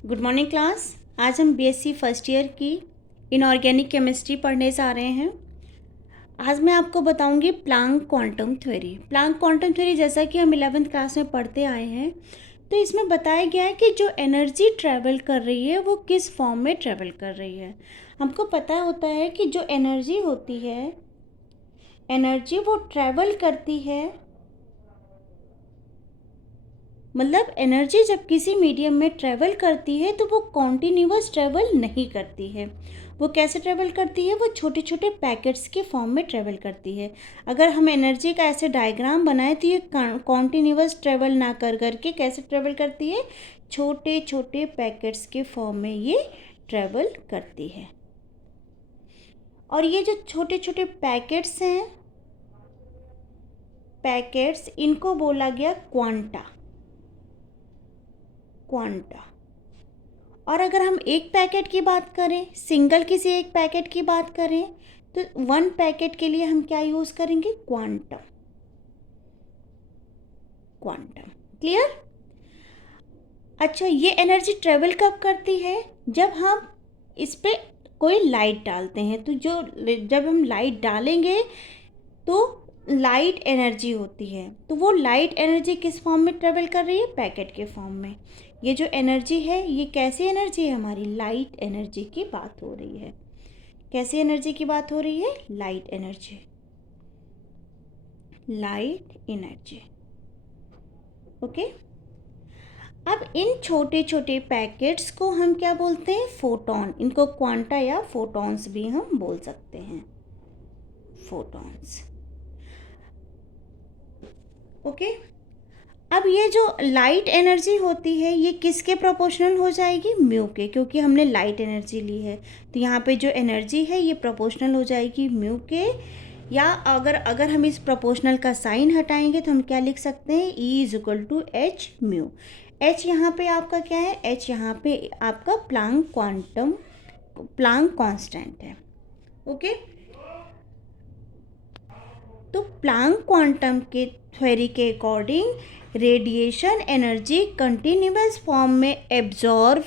Good morning class. आज हम BSc first year की इनऑर्गेनिक केमिस्ट्री पढ़ने जा रहे हैं। आज मैं आपको बताऊंगी Planck quantum theory. Planck quantum theory जैसा कि हम 11th क्लास में पढ़ते आए हैं, तो इसमें बताया गया है कि जो एनर्जी ट्रैवल कर रही है वो किस फॉर्म में ट्रैवल कर रही है। हमको पता होता है कि जो एनर्जी होती है, एनर्जी वो ट्रैवल करती है, मतलब एनर्जी जब किसी मीडियम में ट्रैवल करती है तो वो कॉन्टिन्यूअस ट्रैवल नहीं करती है। वो कैसे ट्रैवल करती है? वो छोटे छोटे पैकेट्स के फॉर्म में ट्रैवल करती है। अगर हम एनर्जी का ऐसे डायग्राम बनाए तो ये कॉन्टिन्यूअस ट्रैवल ना कर करके कैसे ट्रैवल करती है? छोटे छोटे पैकेट्स के फॉर्म में ये ट्रैवल करती है। और ये जो छोटे छोटे पैकेट्स हैं, पैकेट्स, इनको बोला गया क्वांटा। क्वांटा। और अगर हम एक पैकेट की बात करें, सिंगल किसी एक पैकेट की बात करें, तो वन पैकेट के लिए हम क्या यूज़ करेंगे? क्वांटम। क्वांटम। क्लियर? अच्छा, ये एनर्जी ट्रेवल कब करती है? जब हम इस पे कोई लाइट डालते हैं। तो जब हम लाइट डालेंगे तो लाइट एनर्जी होती है। तो वो लाइट एनर्जी किस फॉर्म में ट्रेवल कर रही है? पैकेट के फॉर्म में। ये जो एनर्जी है, ये कैसी एनर्जी है? हमारी लाइट एनर्जी की बात हो रही है। कैसी एनर्जी की बात हो रही है? Light energy. Light energy. Okay. अब इन छोटे छोटे पैकेट्स को हम क्या बोलते हैं? फोटॉन। इनको क्वांटा या फोटॉन्स भी हम बोल सकते हैं। फोटॉन्स। ओके। अब ये जो लाइट एनर्जी होती है, ये किसके प्रोपोर्शनल हो जाएगी? म्यू के, क्योंकि हमने लाइट एनर्जी ली है। तो यहाँ पे जो एनर्जी है ये प्रोपोर्शनल हो जाएगी म्यू के। या अगर हम इस प्रोपोर्शनल का साइन हटाएंगे तो हम क्या लिख सकते हैं? E is equal to H mu. H यहाँ पे आपका क्या है? एच यहाँ पे आपका प्लांक कांस्टेंट है। ओके। तो प्लांक क्वांटम के थ्योरी के according radiation energy continuous form में एब्जॉर्व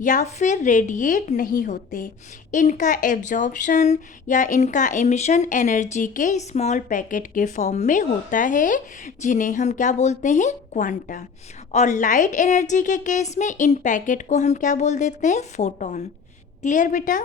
या फिर रेडिएट नहीं होते। इनका एब्जॉर्प्शन या इनका एमिशन एनर्जी के स्मॉल पैकेट के फॉर्म में होता है, जिन्हें हम क्या बोलते हैं? क्वांटा। और लाइट एनर्जी के केस में इन पैकेट को हम क्या बोल देते हैं? फोटॉन। क्लियर बेटा?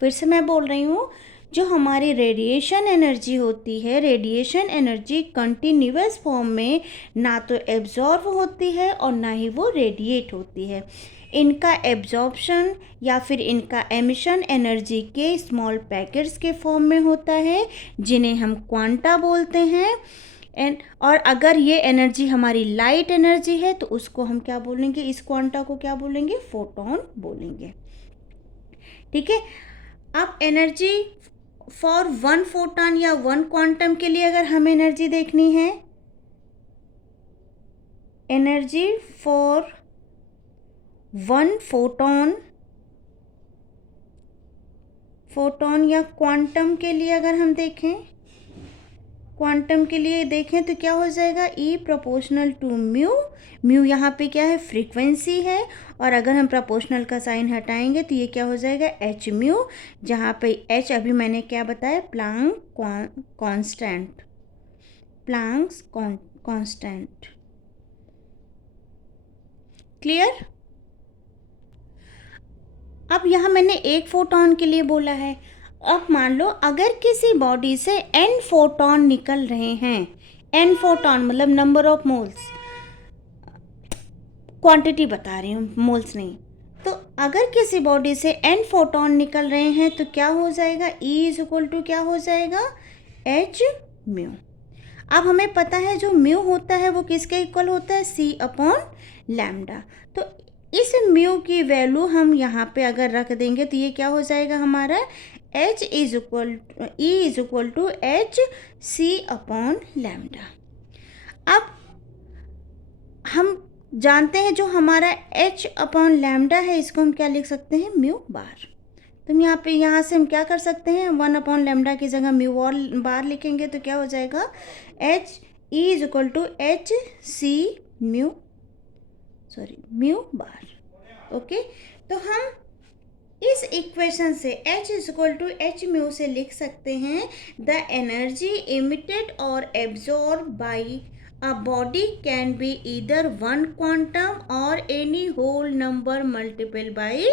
फिर से मैं बोल रही हूँ, जो हमारी रेडिएशन एनर्जी होती है, रेडिएशन एनर्जी कंटिन्यूअस फॉर्म में ना तो एब्जॉर्ब होती है और ना ही वो रेडिएट होती है। इनका एब्जॉर्प्शन या फिर इनका एमिशन एनर्जी के स्मॉल पैकेट्स के फॉर्म में होता है, जिन्हें हम क्वांटा बोलते हैं। और अगर ये एनर्जी हमारी लाइट एनर्जी है तो उसको हम क्या बोलेंगे? इस क्वांटा को क्या बोलेंगे? फोटॉन बोलेंगे। ठीक है। अब एनर्जी फॉर वन फोटॉन या वन क्वांटम के लिए अगर हमें एनर्जी देखनी है, एनर्जी फॉर वन फोटॉन या क्वांटम के लिए अगर हम देखें, क्वांटम के लिए देखें तो क्या हो जाएगा? E proportional to mu. Mu यहाँ पे क्या है? फ्रीक्वेंसी है। और अगर हम प्रोपोर्शनल का साइन हटाएंगे तो ये क्या हो जाएगा? एच म्यू, जहाँ पे एच अभी मैंने क्या बताया? Planck constant. Planck's constant. Clear? अब यहाँ मैंने एक फोटॉन के लिए बोला है। अब मान लो अगर किसी बॉडी से n फोटॉन निकल रहे हैं, n फोटॉन मतलब नंबर ऑफ मोल्स, क्वांटिटी बता रही हूँ, मोल्स नहीं। तो अगर किसी बॉडी से n फोटॉन निकल रहे हैं तो क्या हो जाएगा? E इज इक्वल टू क्या हो जाएगा? h mu. अब हमें पता है जो म्यू होता है वो किसके इक्वल होता है? C upon lambda. तो इस म्यू की वैल्यू हम यहाँ पे अगर रख देंगे तो ये क्या हो जाएगा हमारा? E is equal to H C upon lambda. अब हम जानते हैं जो हमारा h अपॉन लैम्डा है, इसको हम क्या लिख सकते हैं? Mu bar. तो हम यहाँ से हम क्या कर सकते हैं? 1 अपॉन लैम्डा की जगह म्यू बार लिखेंगे तो क्या हो जाएगा? E is equal to H C mu bar. Okay, तो हम इस इक्वेशन से H is equal to H mu से लिख सकते हैं the energy emitted or absorb by a body can be either one quantum or any whole number multiple by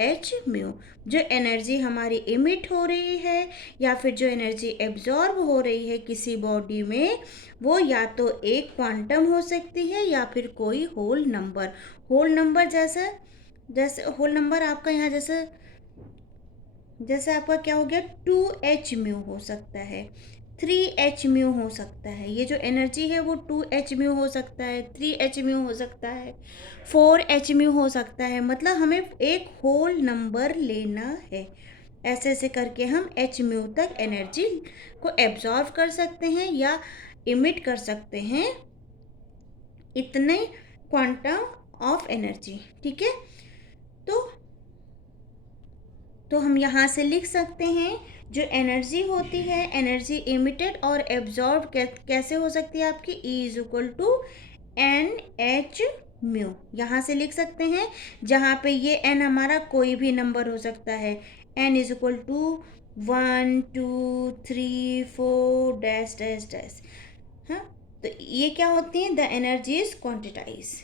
H mu. जो energy हमारी इमिट हो रही है या फिर जो एनर्जी एब्जॉर्ब हो रही है किसी बॉडी में, वो या तो एक क्वांटम हो सकती है या फिर कोई होल नंबर। होल नंबर जैसे जैसे होल नंबर आपका यहाँ जैसे आपका क्या हो गया, 2h म्यू हो सकता है, 3h म्यू हो सकता है। ये जो एनर्जी है वो 2h म्यू हो सकता है, 3h म्यू हो सकता है, 4h म्यू हो सकता है। मतलब हमें एक होल नंबर लेना है। ऐसे ऐसे करके हम h म्यू तक एनर्जी को एब्जॉर्व कर सकते हैं या इमिट कर सकते हैं, इतने क्वांटम ऑफ एनर्जी। ठीक है, तो हम यहाँ से लिख सकते हैं जो एनर्जी होती है, एनर्जी इमिटेड और एब्जॉर्ब कैसे हो सकती है आपकी, E is equal to N H mu. यहाँ से लिख सकते हैं जहाँ पे ये n हमारा कोई भी नंबर हो सकता है, n is equal to 1 2 3 4 dash dash dash. हाँ, तो ये क्या होती है, द एनर्जी इज क्वांटिटाइज।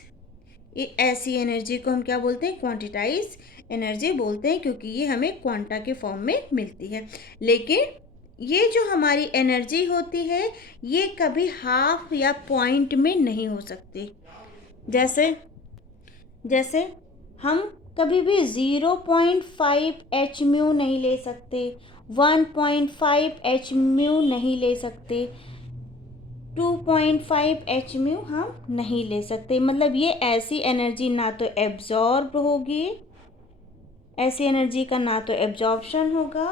ऐसी एनर्जी को हम क्या बोलते हैं, क्वांटिटाइज एनर्जी बोलते हैं, क्योंकि ये हमें क्वांटा के फॉर्म में मिलती है। लेकिन ये जो हमारी एनर्जी होती है ये कभी हाफ या पॉइंट में नहीं हो सकती। जैसे हम कभी भी 0.5 एच म्यू नहीं ले सकते, 1.5 एच म्यू नहीं ले सकते, 2.5 एच म्यू हम नहीं ले सकते। मतलब ये ऐसी एनर्जी ना तो एब्जॉर्ब होगी, ऐसी एनर्जी का ना तो एब्जॉर्प्शन होगा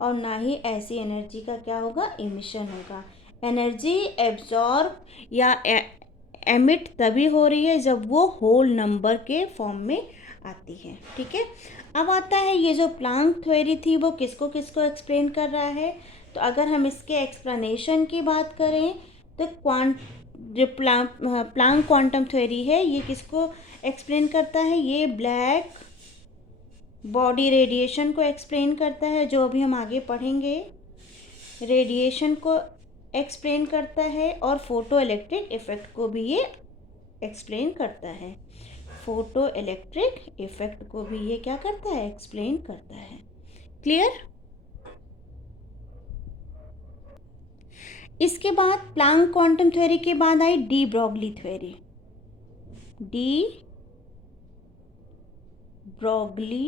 और ना ही ऐसी एनर्जी का क्या होगा, इमिशन होगा। एनर्जी एब्जॉर्ब या एमिट तभी हो रही है जब वो होल नंबर के फॉर्म में आती है। ठीक है, अब आता है ये जो प्लांक थ्योरी थी वो किसको किसको एक्सप्लेन कर रहा है। तो अगर हम इसके एक्सप्लेनेशन की बात करें तो जो प्लांक क्वांटम थ्योरी है ये किसको एक्सप्लेन करता है, ये ब्लैक बॉडी रेडिएशन को एक्सप्लेन करता है, जो अभी हम आगे पढ़ेंगे। रेडिएशन को एक्सप्लेन करता है और फोटो इलेक्ट्रिक इफेक्ट को भी ये एक्सप्लेन करता है। फोटो इलेक्ट्रिक इफेक्ट को भी ये क्या करता है, एक्सप्लेन करता है। क्लियर। इसके बाद प्लांक क्वांटम थ्योरी के बाद I de Broglie theory. De Broglie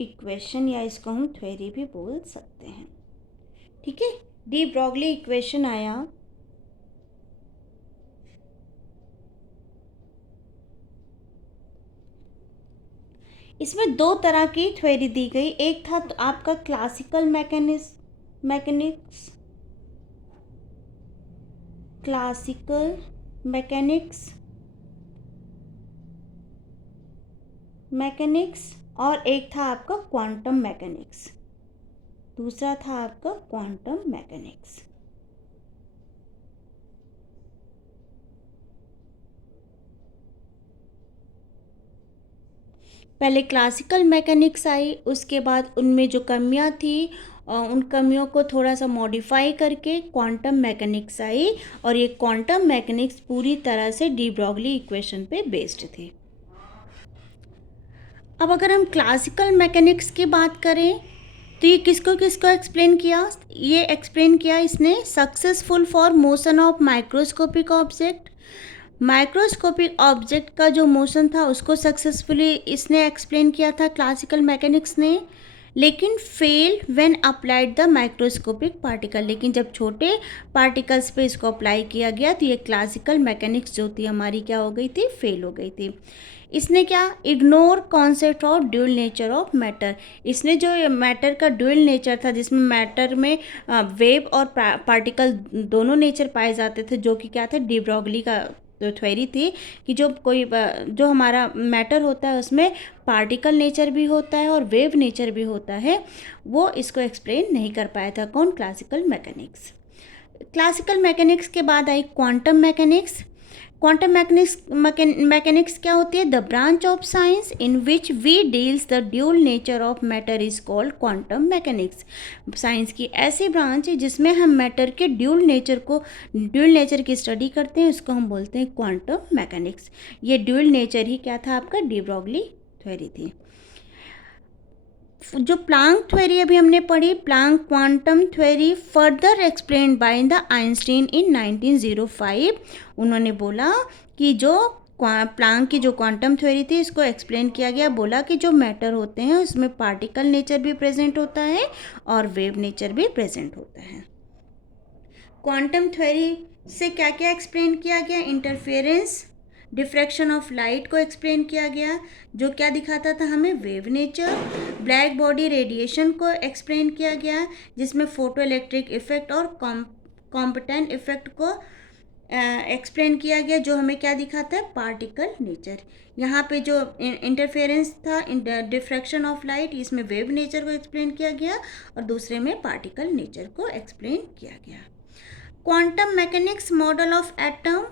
equation या इसको हम थ्योरी भी बोल सकते हैं। ठीक है, डी ब्रॉगली इक्वेशन आया। इसमें दो तरह की थ्योरी दी गई। एक था तो आपका क्लासिकल मैकेनिक्स और एक था आपका क्वांटम मैकेनिक्स। दूसरा था आपका क्वांटम मैकेनिक्स। पहले क्लासिकल मैकेनिक्स आई, उसके बाद उनमें जो कमियां थी उन कमियों को थोड़ा सा मॉडिफाई करके क्वांटम मैकेनिक्स आई, और ये क्वांटम मैकेनिक्स पूरी तरह से डी ब्रॉगली इक्वेशन पे बेस्ड थी। अब अगर हम क्लासिकल मैकेनिक्स की बात करें तो ये किसको किसको एक्सप्लेन किया, ये एक्सप्लेन किया इसने successful for motion of microscopic object. Microscopic object का जो मोशन था उसको सक्सेसफुली इसने एक्सप्लेन किया था क्लासिकल मैकेनिक्स ने। लेकिन failed when applied the microscopic particle, लेकिन जब छोटे पार्टिकल्स पे इसको अप्लाई किया गया तो ये क्लासिकल मैकेनिक्स जो थी हमारी क्या हो गई थी, फेल हो गई थी। इसने क्या ignore concept of dual nature of matter. इसने जो मैटर का ड्यूल नेचर था जिसमें मैटर में वेव और पार्टिकल दोनों नेचर पाए जाते थे, जो कि क्या था, डी ब्रॉगली का जो थ्योरी थी कि जो हमारा मैटर होता है उसमें पार्टिकल नेचर भी होता है और वेव नेचर भी होता है, वो इसको एक्सप्लेन नहीं कर पाया था कौन, क्लासिकल मैकेनिक्स। क्लासिकल मैकेनिक्स के बाद आई क्वांटम मैकेनिक्स। क्वांटम मैकेनिक्स क्या होती है? The branch of science in which we deals the dual nature of matter is called quantum mechanics. Science की ऐसी ब्रांच है जिसमें हम मैटर के ड्यूल नेचर की स्टडी करते हैं, उसको हम बोलते हैं क्वांटम मैकेनिक्स। ये ड्यूल नेचर ही क्या था? आपका डी ब्रॉगली थ्योरी थी। जो प्लांक थ्योरी अभी हमने पढ़ी, Planck quantum theory further explained by the Einstein in 1905। उन्होंने बोला कि जो प्लांक की जो क्वांटम थ्योरी थी इसको एक्सप्लेन किया गया, बोला कि जो मैटर होते हैं उसमें पार्टिकल नेचर भी प्रेजेंट होता है और वेव नेचर भी प्रेजेंट होता है। क्वांटम थ्योरी से क्या क्या एक्सप्लेन किया गया? इंटरफेरेंस, डिफ्रैक्शन ऑफ लाइट को एक्सप्लेन किया गया, जो क्या दिखाता था हमें? Wave nature. Black body radiation को एक्सप्लेन किया गया, जिसमें फोटो इलेक्ट्रिक इफेक्ट और कॉम्पटेंट इफेक्ट को एक्सप्लेन किया गया, जो हमें क्या दिखाता है? Particle nature. यहाँ पे जो इंटरफेरेंस था, डिफ्रैक्शन ऑफ लाइट, इसमें वेव नेचर को एक्सप्लेन किया गया और दूसरे में पार्टिकल नेचर को एक्सप्लेन किया गया। Quantum mechanics model of atom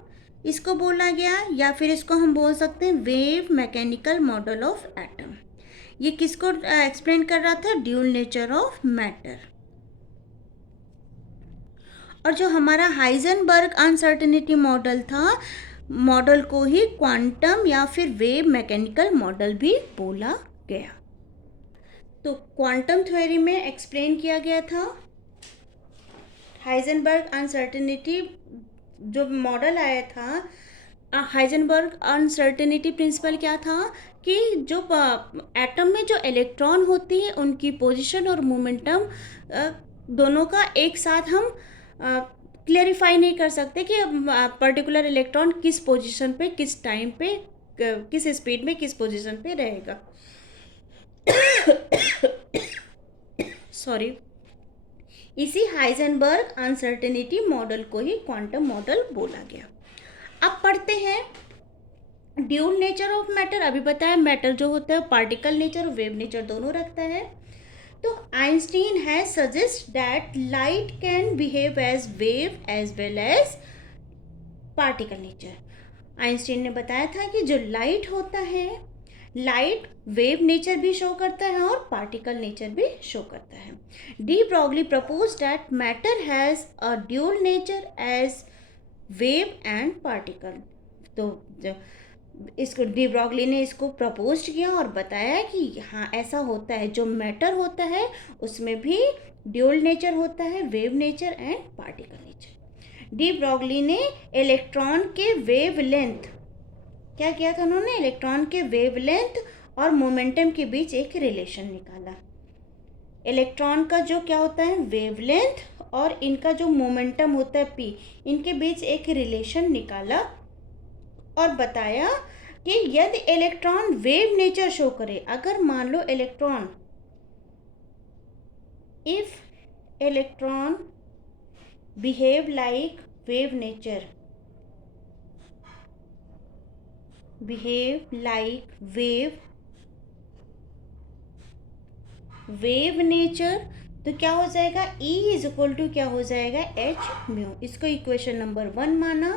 इसको बोला गया, या फिर इसको हम बोल सकते हैं wave mechanical model of atom. ये किसको एक्सप्लेन कर रहा था? Dual nature of matter. और जो हमारा हाइजेनबर्ग अनसर्टेनिटी मॉडल था, मॉडल को ही क्वांटम या फिर वेव मैकेनिकल मॉडल भी बोला गया। तो क्वांटम थ्योरी में एक्सप्लेन किया गया था हाइजेनबर्ग अनसर्टेनिटी, जो मॉडल आया था हाइजेनबर्ग अनसर्टेनिटी प्रिंसिपल क्या था कि जो एटम में जो इलेक्ट्रॉन होती है उनकी पोजीशन और मोमेंटम दोनों का एक साथ हम क्लेरिफाई नहीं कर सकते कि पर्टिकुलर इलेक्ट्रॉन किस पोजीशन पे, किस टाइम पे, किस स्पीड में, किस पोजीशन पे रहेगा। सॉरी। इसी हाइजेनबर्ग अनसर्टेनिटी मॉडल को ही क्वांटम मॉडल बोला गया। अब पढ़ते हैं ड्यूल नेचर ऑफ मैटर। अभी बताया मैटर जो होता है पार्टिकल नेचर और वेव नेचर दोनों रखता है। तो Einstein has suggest that light can behave as wave as well as particle nature. Einstein ने बताया था कि जो लाइट होता है, लाइट वेव नेचर भी शो करता है और पार्टिकल नेचर भी शो करता है। De Broglie propose that matter has a dual nature as wave and particle. तो इसको डी ब्रॉगली ने इसको प्रपोज किया और बताया कि हाँ ऐसा होता है, जो मैटर होता है उसमें भी ड्यूल नेचर होता है, wave nature and particle nature. De Broglie ने इलेक्ट्रॉन के वेवलेंथ, क्या किया था उन्होंने? इलेक्ट्रॉन के वेवलेंथ और मोमेंटम के बीच एक रिलेशन निकाला। इलेक्ट्रॉन का जो क्या होता है वेवलेंथ और इनका जो मोमेंटम होता है p, इनके बीच एक रिलेशन निकाला और बताया कि यदि इलेक्ट्रॉन वेव नेचर शो करे, अगर मान लो electron, if electron behave like wave nature, behave like wave nature, तो क्या हो जाएगा? E इज इक्वल टू क्या हो जाएगा? h mu. इसको इक्वेशन नंबर 1 माना।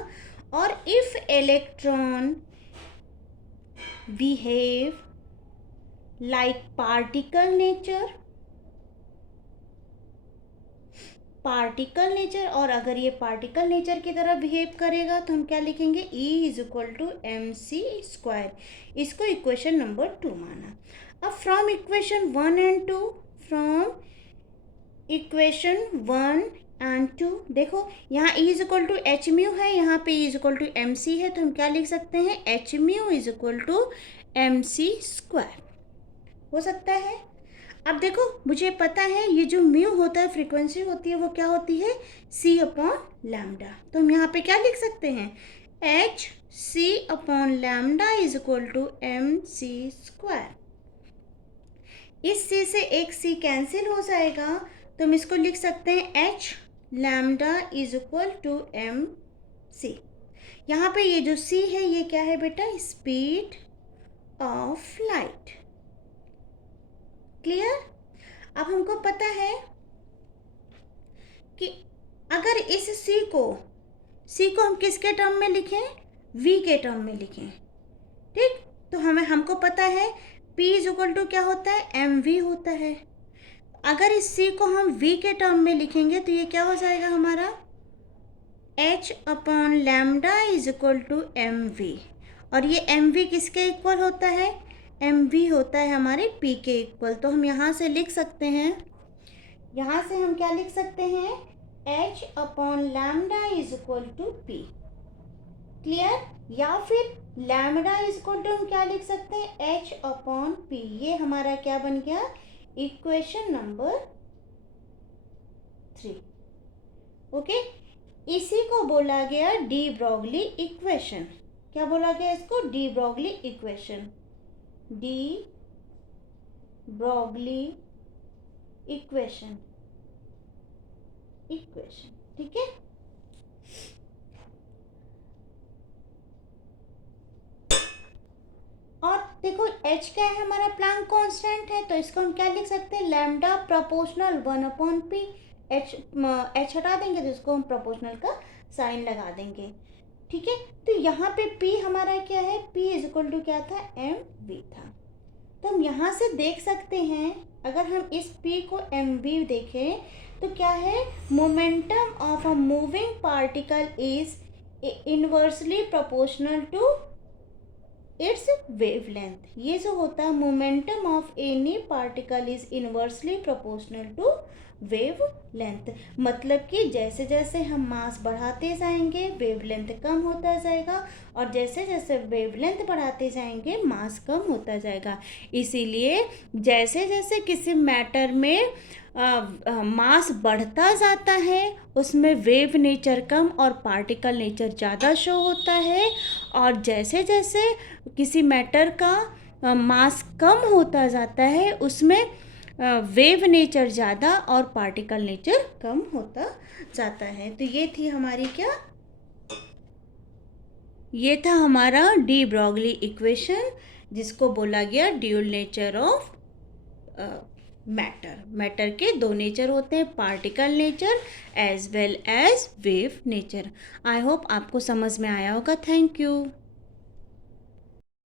और if electron behave like particle nature, और अगर ये पार्टिकल नेचर की तरह बिहेव करेगा तो हम क्या लिखेंगे? E is equal to mc square. इसको इक्वेशन नंबर 2 माना। अब from equation 1 and 2, from equation 1 and 2 देखो यहाँ E is equal to H mu है, यहाँ पे E is equal to mc है, तो हम क्या लिख सकते हैं? H mu is equal to mc square. हो सकता है। अब देखो मुझे पता है ये जो म्यू होता है, फ्रीक्वेंसी होती है, वो क्या होती है? c upon lambda. तो हम यहाँ पे क्या लिख सकते हैं? H C upon lambda is equal to M C square. इस c से एक c कैंसिल हो जाएगा, तो हम इसको लिख सकते हैं H lambda is equal to M C. यहाँ पे ये जो c है ये क्या है बेटा? Speed of light. क्लियर? अब हमको पता है कि अगर इस C को हम किसके टर्म में लिखें? v के टर्म में लिखें, ठीक। तो हमको पता है p इज इक्वल टू क्या होता है, mv होता है। अगर इस c को हम v के टर्म में लिखेंगे तो ये क्या हो जाएगा हमारा, h upon lambda is equal to mv। और ये mv किसके इक्वल होता है, mv होता है हमारे p के इक्वल। तो हम यहाँ से लिख सकते हैं, यहाँ से हम क्या लिख सकते हैं, h upon lambda is equal to p, clear. या फिर लैम्डा इज इक्वल टू हम क्या लिख सकते हैं, h अपॉन p। ये हमारा क्या बन गया, इक्वेशन नंबर 3, ओके। इसी को बोला गया डी ब्रॉगली इक्वेशन। क्या बोला गया इसको, de Broglie equation, de Broglie equation, ठीक है। और देखो h क्या है, हमारा प्लैंक कांस्टेंट है, तो इसको हम क्या लिख सकते हैं, लैम्डा प्रोपोर्शनल 1/p। h हटा देंगे तो इसको हम प्रोपोर्शनल का साइन लगा देंगे, ठीक है। तो यहाँ पे p हमारा क्या है, p इज इक्वल टू क्या था, mv था। तो हम यहाँ से देख सकते हैं, अगर हम इस p को mv देखें तो क्या है, momentum of a moving particle is inversely proportional to its wavelength. ये जो होता है, momentum of any particle is inversely proportional to wavelength. मतलब कि जैसे जैसे हम मास बढ़ाते जाएंगे वेवलेंथ कम होता जाएगा, और जैसे जैसे वेवलेंथ बढ़ाते जाएंगे मास कम होता जाएगा। इसीलिए जैसे जैसे किसी मैटर में मास बढ़ता जाता है उसमें वेव नेचर कम और पार्टिकल नेचर ज़्यादा शो होता है, और जैसे जैसे किसी मैटर का मास कम होता जाता है उसमें वेव नेचर ज़्यादा और पार्टिकल नेचर कम होता जाता है। तो ये थी हमारी क्या, ये था हमारा डी ब्रॉगली इक्वेशन, जिसको बोला गया ड्यूल नेचर ऑफ मैटर के दो नेचर होते हैं, particle nature as well as wave nature. I hope आपको समझ में आया होगा। Thank you.